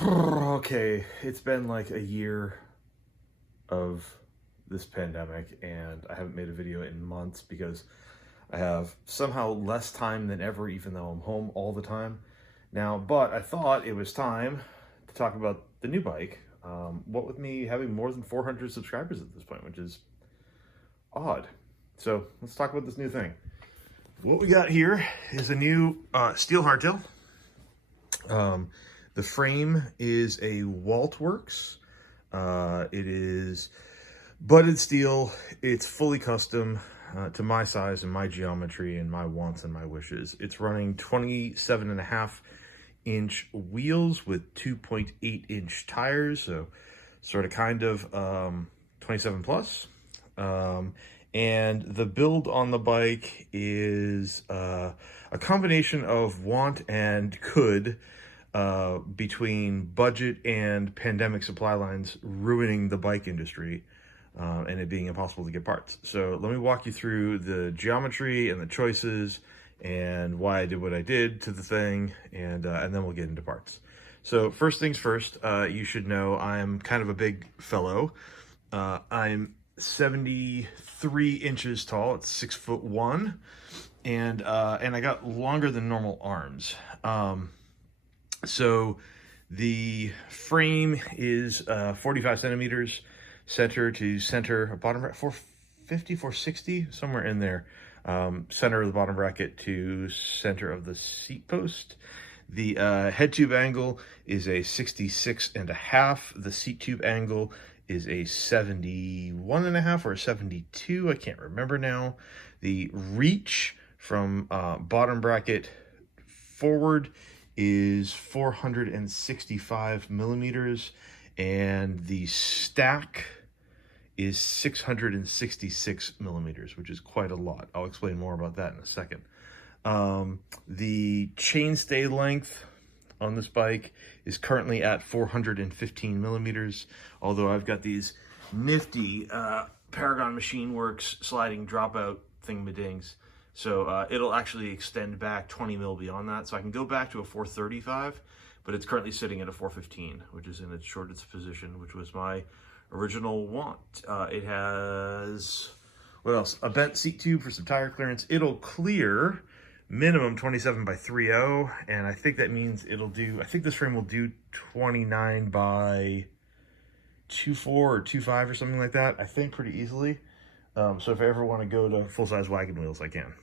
Okay, it's been like a year of this pandemic, and I haven't made a video in months because I have somehow less time than ever, even though I'm home all the time now. But I thought it was time to talk about the new bike. What with me having more than 400 subscribers at this point, which is odd. So let's talk about this new thing. What we got here is a new steel hardtail. The frame is a Waltworks. It is butted steel. It's fully custom to my size and my geometry and my wants and my wishes. It's running 27.5-inch wheels with 2.8-inch tires, so sort of kind of 27 plus. And the build on the bike is a combination of want and could, between budget and pandemic supply lines ruining the bike industry, and it being impossible to get parts. So let me walk you through the geometry and the choices and why I did what I did to the thing, and then we'll get into parts. So first things first, you should know I'm kind of a big fellow. I'm 73 inches tall. It's 6'1", and I got longer than normal arms. So the frame is 45 centimeters center to center, bottom bracket, 450, 460, somewhere in there. Center of the bottom bracket to center of the seat post. The head tube angle is a 66.5. The seat tube angle is a 71.5 or a 72. I can't remember now. The reach from bottom bracket forward is 465 millimeters, and the stack is 666 millimeters, which is quite a lot. I'll explain more about that in a second. The chainstay length on this bike is currently at 415 millimeters, although I've got these nifty Paragon Machine Works sliding dropout thingamadings. So it'll actually extend back 20 mil beyond that. So I can go back to a 435, but it's currently sitting at a 415, which is in its shortest position, which was my original want. It has, what else? A bent seat tube for some tire clearance. It'll clear minimum 27 by 30, and I think that means it'll do, I think this frame will do 29 by 24 or 25 or something like that. I think pretty easily. So if I ever want to go to full-size wagon wheels, I can.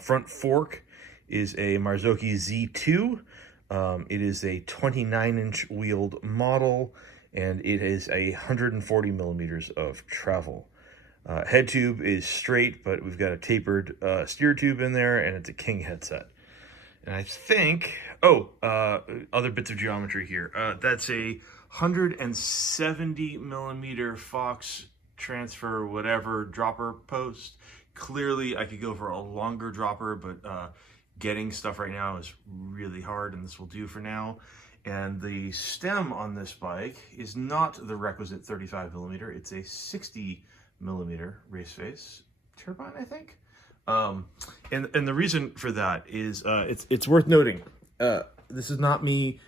Front fork is a Marzocchi Z2. It is a 29-inch wheeled model, and it is 140 millimeters of travel. Head tube is straight, but we've got a tapered steer tube in there, and it's a King headset. And I think, other bits of geometry here. That's a 170 millimeter Fox transfer, whatever, dropper post. Clearly, I could go for a longer dropper, but getting stuff right now is really hard, and this will do for now. And the stem on this bike is not the requisite 35 millimeter. It's a 60 millimeter race face turbine, I think. And the reason for that is it's worth noting. This is not me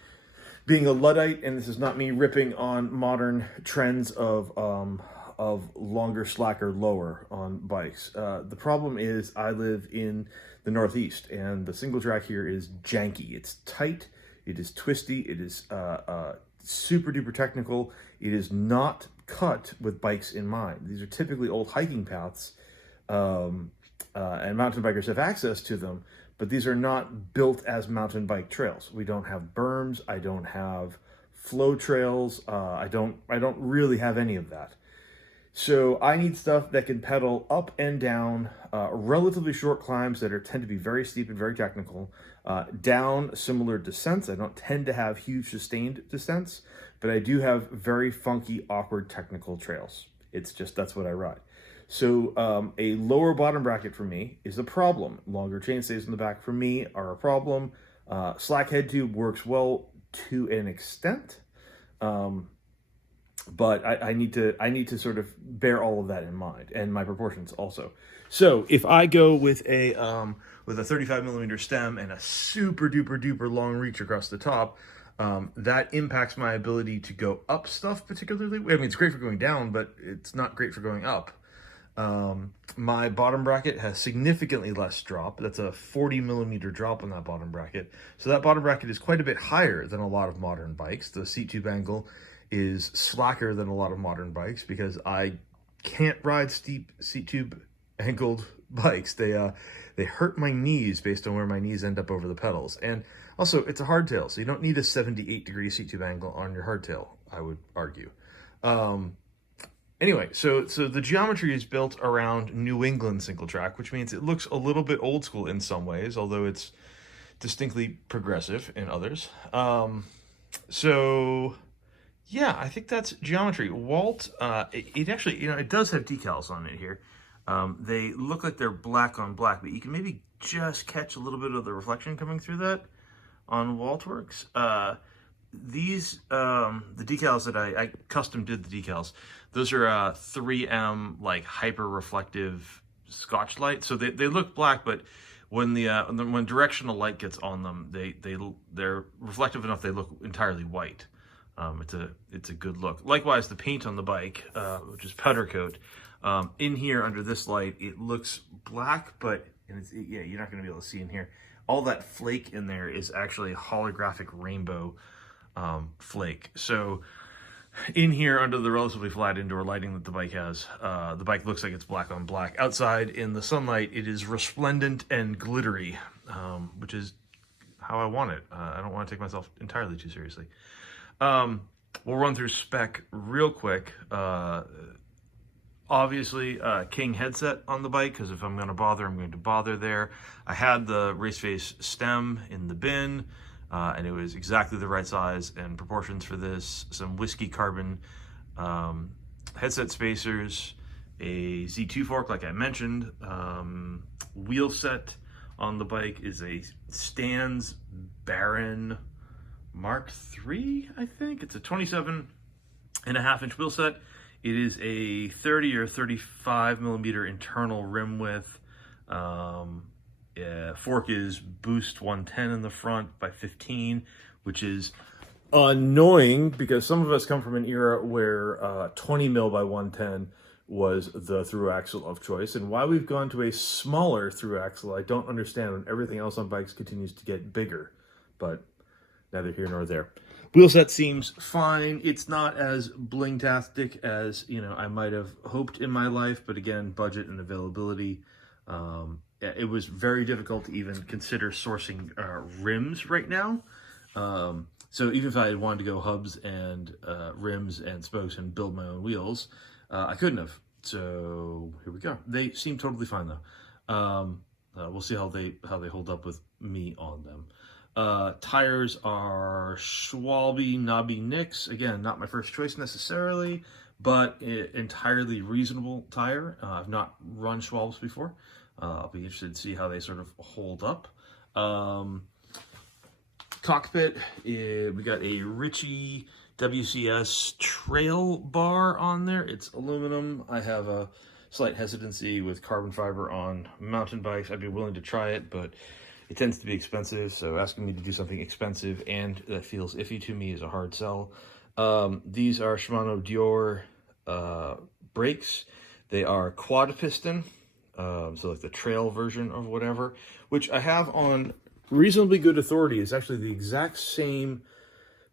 being a Luddite, and this is not me ripping on modern trends of longer, slacker, lower on bikes. The problem is I live in the Northeast, and the single track here is janky. It's tight, it is twisty, it is super duper technical. It is not cut with bikes in mind. These are typically old hiking paths, and mountain bikers have access to them, but these are not built as mountain bike trails. We don't have berms, I don't have flow trails, I don't really have any of that. So I need stuff that can pedal up and down, relatively short climbs that tend to be very steep and very technical, down similar descents. I don't tend to have huge sustained descents, but I do have very funky, awkward technical trails. It's just, that's what I ride. So a lower bottom bracket for me is a problem. Longer chainstays in the back for me are a problem. Slack head tube works well to an extent. But I need to sort of bear all of that in mind, and my proportions also. So if I go with a 35 millimeter stem and a super duper duper long reach across the top, That impacts my ability to go up stuff particularly. I mean, it's great for going down, but it's not great for going up. My bottom bracket has significantly less drop. That's a 40 millimeter drop on that bottom bracket. So that bottom bracket is quite a bit higher than a lot of modern bikes. The seat tube angle is slacker than a lot of modern bikes because I can't ride steep seat tube angled bikes. They hurt my knees based on where my knees end up over the pedals. And also, it's a hardtail, so you don't need a 78-degree seat tube angle on your hardtail, I would argue. Anyway, so the geometry is built around New England single track, which means it looks a little bit old school in some ways, although it's distinctly progressive in others. So yeah, I think that's geometry. Walt, it actually, it does have decals on it here. They look like they're black on black, but you can maybe just catch a little bit of the reflection coming through that on Waltworks. These, the decals that I custom did the decals, those are 3M like hyper reflective Scotch light. So they look black, but when when directional light gets on them, they're reflective enough they look entirely white. It's a good look. Likewise, the paint on the bike, which is powder coat, in here under this light, it looks black, but yeah, you're not going to be able to see in here. All that flake in there is actually holographic rainbow flake. So in here under the relatively flat indoor lighting that the bike has, the bike looks like it's black on black. Outside in the sunlight, it is resplendent and glittery, which is how I want it. I don't want to take myself entirely too seriously. We'll run through spec real quick. Obviously, King headset on the bike, because if I'm going to bother, I'm going to bother there. I had the race face stem in the bin, and it was exactly the right size and proportions for this. Some whiskey carbon headset spacers, a Z2 fork like I mentioned. Wheel set on the bike is a Stans Baron Mark III, I think. It's a 27.5-inch wheel set. It is a 30 or 35 millimeter internal rim width. Fork is Boost 110 in the front by 15, which is annoying because some of us come from an era where 20 mil by 110 was the through axle of choice. And why we've gone to a smaller through axle, I don't understand when everything else on bikes continues to get bigger, but neither here nor there. Wheel set seems fine. It's not as bling-tastic as, I might have hoped in my life, but again, budget and availability. It was very difficult to even consider sourcing rims right now. So even if I had wanted to go hubs and rims and spokes and build my own wheels, I couldn't have. So here we go. They seem totally fine though. We'll see how they hold up with me on them. Tires are Schwalbe Knobby Nicks. Again, not my first choice necessarily, but entirely reasonable tire. I've not run Schwalbes before. I'll be interested to see how they sort of hold up. Cockpit, we got a Ritchie WCS trail bar on there. It's aluminum. I have a slight hesitancy with carbon fiber on mountain bikes. I'd be willing to try it, but it tends to be expensive, so asking me to do something expensive and that feels iffy to me is a hard sell. These are Shimano Dior brakes. They are quad piston, so like the trail version of whatever, which I have on reasonably good authority. It's actually the exact same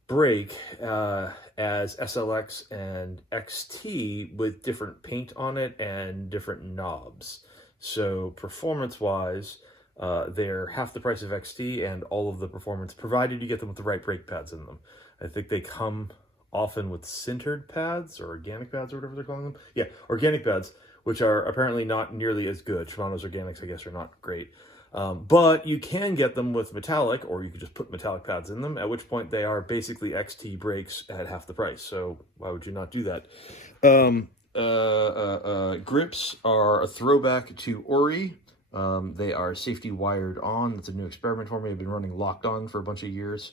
brake as SLX and XT with different paint on it and different knobs. So performance-wise, they're half the price of XT and all of the performance, provided you get them with the right brake pads in them. I think they come often with sintered pads or organic pads or whatever they're calling them. Yeah, organic pads, which are apparently not nearly as good. Shimano's organics, I guess, are not great. But you can get them with metallic, or you could just put metallic pads in them, at which point they are basically XT brakes at half the price. So why would you not do that? Grips are a throwback to Ori. They are safety wired on. It's a new experiment for me. I've been running locked on for a bunch of years.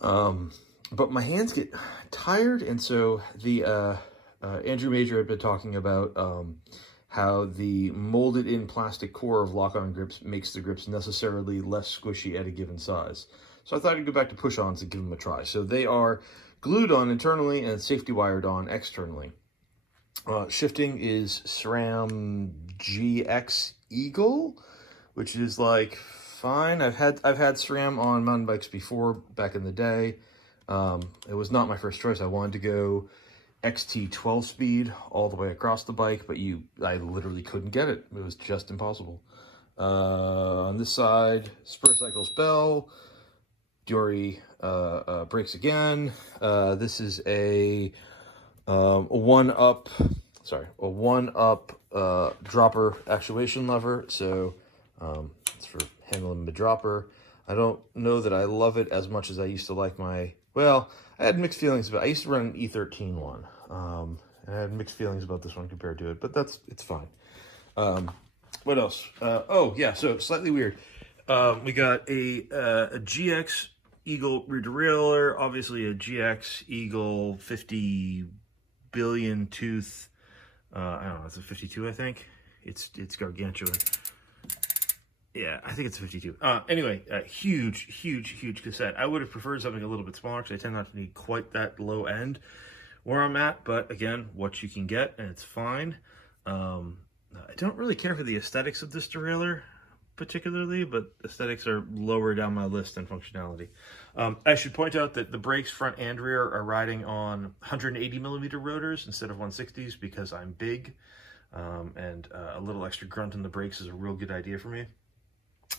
But my hands get tired, and so the Andrew Major had been talking about how the molded in plastic core of lock-on grips makes the grips necessarily less squishy at a given size. So I thought I'd go back to push-ons and give them a try. So they are glued on internally and safety wired on externally. Shifting is SRAM GX Eagle, which is like fine. I've had SRAM on mountain bikes before back in the day. It was not my first choice. I wanted to go XT 12 speed all the way across the bike, but I literally couldn't get it. It was just impossible. On this side, Spur Cycles Bell, Dory brakes again. This is a one-up dropper actuation lever. So it's for handling the dropper. I don't know that I love it as much as I used to like my, well, I had mixed feelings about, I used to run an E13 one. And I had mixed feelings about this one compared to it, but it's fine. What else? Oh yeah, so slightly weird. We got a GX Eagle rear derailleur, obviously a GX Eagle 50 billion tooth. I don't know, it's a 52, I think. It's gargantuan. Yeah, I think it's a 52. Anyway, huge cassette. I would have preferred something a little bit smaller because I tend not to need quite that low end where I'm at. But again, what you can get, and it's fine. I don't really care for the aesthetics of this derailleur particularly, but aesthetics are lower down my list than functionality. I should point out that the brakes front and rear are riding on 180 millimeter rotors instead of 160s because I'm big, and a little extra grunt in the brakes is a real good idea for me.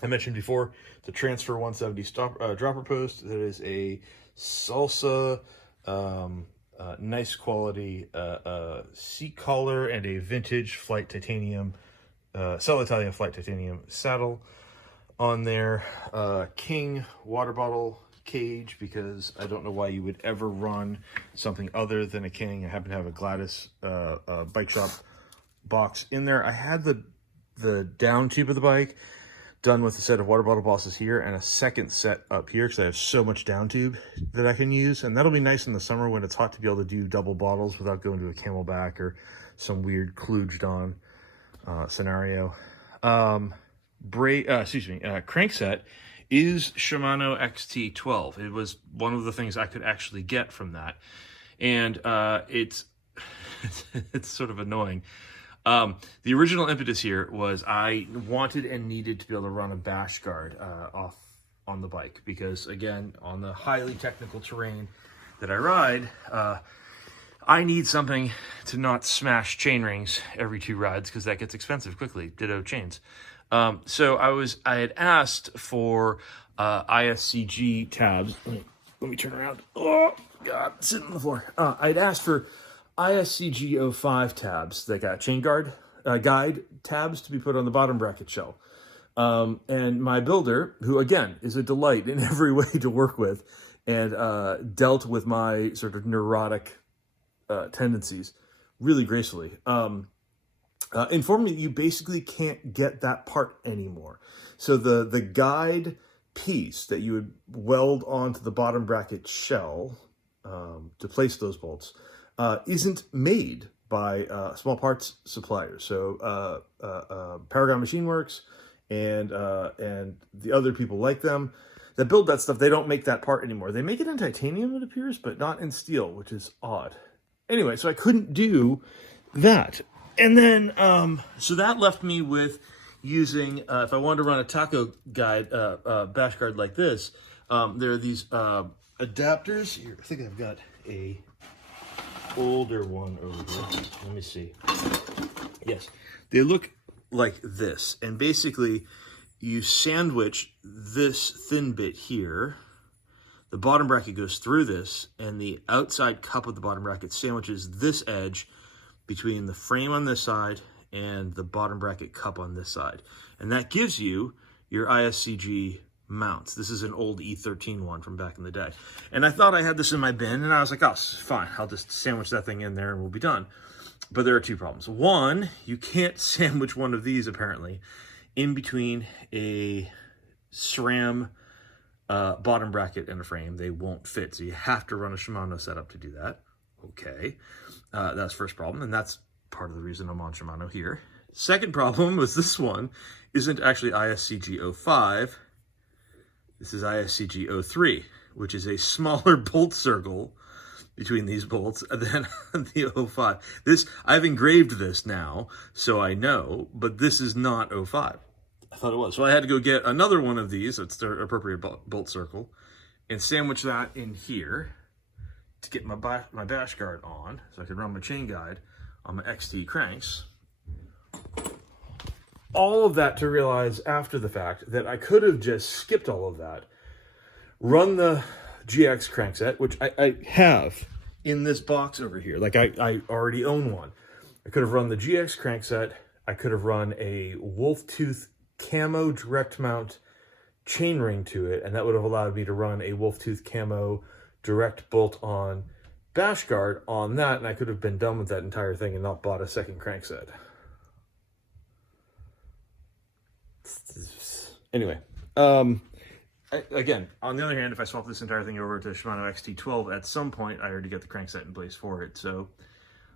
I mentioned before the Transfer 170 dropper post. That is a Salsa, nice quality seat collar and a vintage Flight Titanium, Cell Italia Flight Titanium saddle on there. King water bottle cage, because I don't know why you would ever run something other than a King. I happen to have a Gladys bike shop box in there. I had the down tube of the bike done with a set of water bottle bosses here and a second set up here because I have so much down tube that I can use, and that'll be nice in the summer when it's hot to be able to do double bottles without going to a Camelback or some weird kludged on scenario. Crankset is Shimano XT12. It was one of the things I could actually get from that, and it's sort of annoying. The original impetus here was I wanted and needed to be able to run a bash guard off on the bike because, again, on the highly technical terrain that I ride, I need something to not smash chain rings every 2 rides because that gets expensive quickly. Ditto chains. So I had asked for ISCG tabs. Let me turn around. Oh God, sitting on the floor. I'd asked for ISCG 05 tabs that got chain guard guide tabs to be put on the bottom bracket shell. And my builder, who again is a delight in every way to work with, and dealt with my sort of neurotic tendencies really gracefully, informed me that you basically can't get that part anymore. So the guide piece that you would weld onto the bottom bracket shell to place those bolts isn't made by small parts suppliers. So Paragon Machine Works and the other people like them that build that stuff, they don't make that part anymore. They make it in titanium, it appears, but not in steel, which is odd. Anyway, so I couldn't do that. And then, so that left me with using, if I wanted to run a taco guide, bash guard like this, there are these adapters. Here, I think I've got a older one over here. Let me see. Yes, they look like this, and basically you sandwich this thin bit here. The bottom bracket goes through this, and the outside cup of the bottom bracket sandwiches this edge between the frame on this side and the bottom bracket cup on this side. And that gives you your ISCG mounts. This is an old E13 one from back in the day. And I thought I had this in my bin, and I was like, oh, fine, I'll just sandwich that thing in there and we'll be done. But there are 2 problems. One, you can't sandwich one of these, apparently, in between a SRAM bottom bracket and a frame. They won't fit, so you have to run a Shimano setup to do that. Okay, that's first problem, and that's part of the reason I'm on Shimano here. Second problem was this one isn't actually ISCG 05. This is ISCG 03, which is a smaller bolt circle between these bolts than the 05. This, I've engraved this now, so I know, but this is not 05. I thought it was. So I had to go get another one of these, that's the appropriate bolt circle, and sandwich that in here to get my bash guard on, so I could run my chain guide on my XT cranks. All of that to realize after the fact that I could have just skipped all of that, run the GX crankset, which I have in this box over here. Like I already own one. I could have run the GX crankset. I could have run a wolf tooth camo direct mount chainring to it, and that would have allowed me to run a wolf tooth camo direct bolt on bash guard on that, and I could have been done with that entire thing and not bought a second crankset. Anyway, again, on the other hand, if I swap this entire thing over to Shimano XT12, at some point, I already got the crankset in place for it, so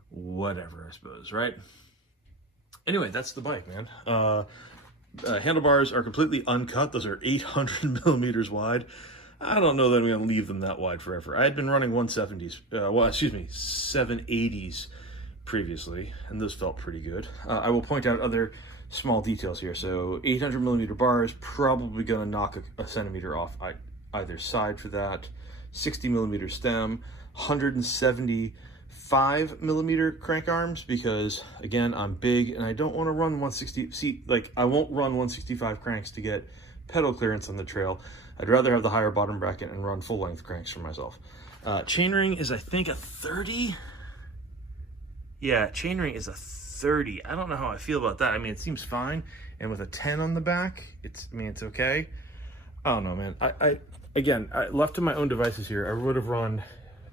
whatever, I suppose, right? Anyway, that's the bike, man. Handlebars are completely uncut. Those are 800 millimeters wide. I don't know that I'm going to leave them that wide forever. I had been running 170s, 780s previously, and those felt pretty good. I will point out other small details here. So 800 millimeter bars, probably going to knock a centimeter off either side for that. 60 millimeter stem, 175 millimeter crank arms, because again, I'm big and I don't want to run 160. See, like I won't run 165 cranks to get pedal clearance on the trail. I'd rather have the higher bottom bracket and run full length cranks for myself. Chainring is, I think, a 30. Yeah, chainring is a 30. I don't know how I feel about that. I mean, it seems fine, and with a 10 on the back, it's okay. I don't know, man. Again, left to my own devices here, I would have run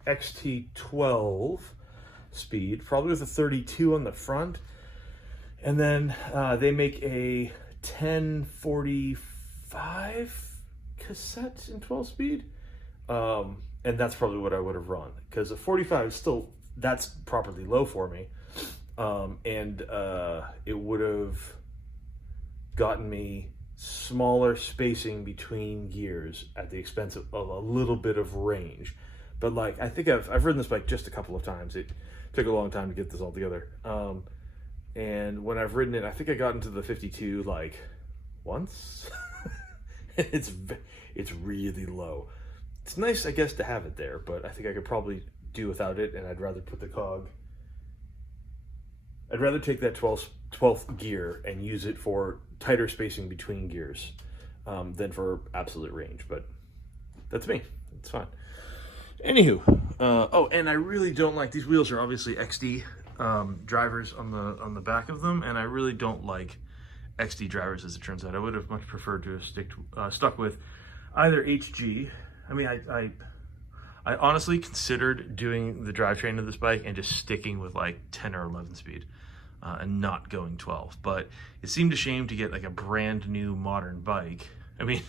XT12 speed, probably with a 32 on the front, and then they make a 1045 cassette in 12 speed, and that's probably what I would have run, because a 45 is still, that's properly low for me. And it would have gotten me smaller spacing between gears at the expense of a little bit of range. But like, I think I've ridden this bike just a couple of times. It took a long time to get this all together. And when I've ridden it, I think I got into the 52 like once. It's really low. It's nice, I guess, to have it there, but I think I could probably do without it, and I'd rather put the cog. I'd rather take that 12th gear and use it for tighter spacing between gears than for absolute range, but that's me. It's fine. Anywho, oh, and I really don't like, these wheels are obviously XD drivers on the back of them, and I really don't like XD drivers, as it turns out. I would have much preferred to have stuck with either HG. I mean, I honestly considered doing the drivetrain of this bike and just sticking with like 10 or 11 speed and not going 12. But it seemed a shame to get like a brand new modern bike. I mean,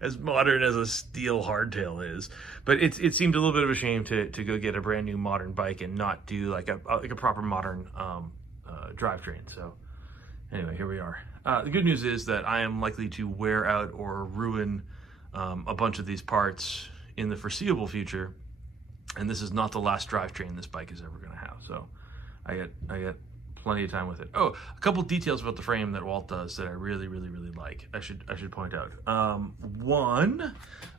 as modern as a steel hardtail is, but it seemed a little bit of a shame to go get a brand new modern bike and not do like a proper modern drivetrain. So anyway, here we are. The good news is that I am likely to wear out or ruin a bunch of these parts in the foreseeable future, and this is not the last drivetrain this bike is ever going to have. So I get plenty of time with it. Oh, a couple details about the frame that Walt does that I really like. I should point out. One,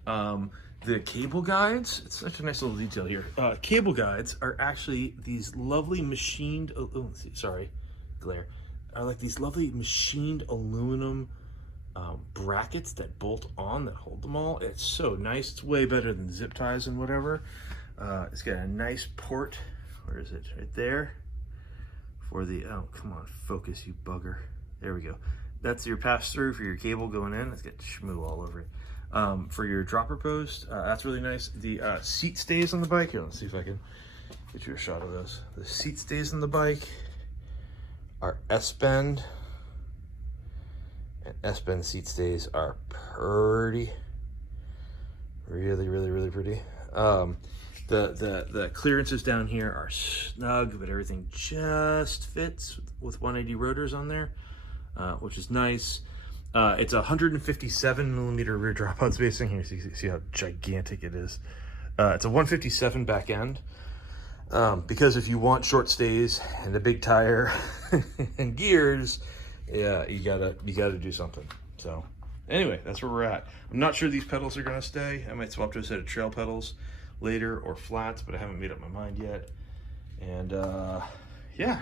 the cable guides. It's such a nice little detail here. Cable guides are actually these lovely machined. Oh, sorry, glare. Are like these lovely machined aluminum brackets that bolt on, that hold them all. It's so nice. It's way better than zip ties and whatever. It's got a nice port. Where is it? Right there. For the, oh, come on, focus, you bugger. There we go. That's your pass-through for your cable going in. It's got schmoo all over it. For your dropper post, that's really nice. The seat stays on the bike. Here, let's see if I can get you a shot of those. The seat stays on the bike are S-bend. And S-bend seat stays are pretty. Really pretty. The clearances down here are snug, but everything just fits with 180 rotors on there, which is nice. It's 157 millimeter rear dropout spacing. Here, see how gigantic it is. It's a 157 back end. Because if you want short stays and a big tire and gears, yeah, you gotta do something. So anyway, that's where we're at. I'm not sure these pedals are gonna stay. I might swap to a set of trail pedals later or flats, but I haven't made up my mind yet. And yeah,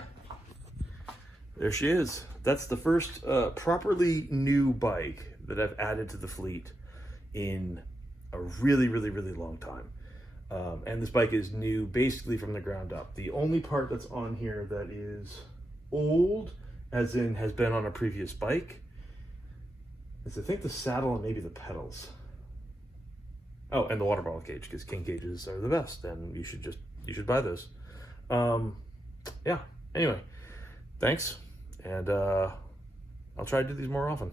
there she is. That's the first properly new bike that I've added to the fleet in a really long time. And this bike is new basically from the ground up. The only part that's on here that is old, as in has been on a previous bike, is I think the saddle and maybe the pedals. Oh, and the water bottle cage, because king cages are the best, and you should buy those. Yeah, anyway, thanks, and I'll try to do these more often.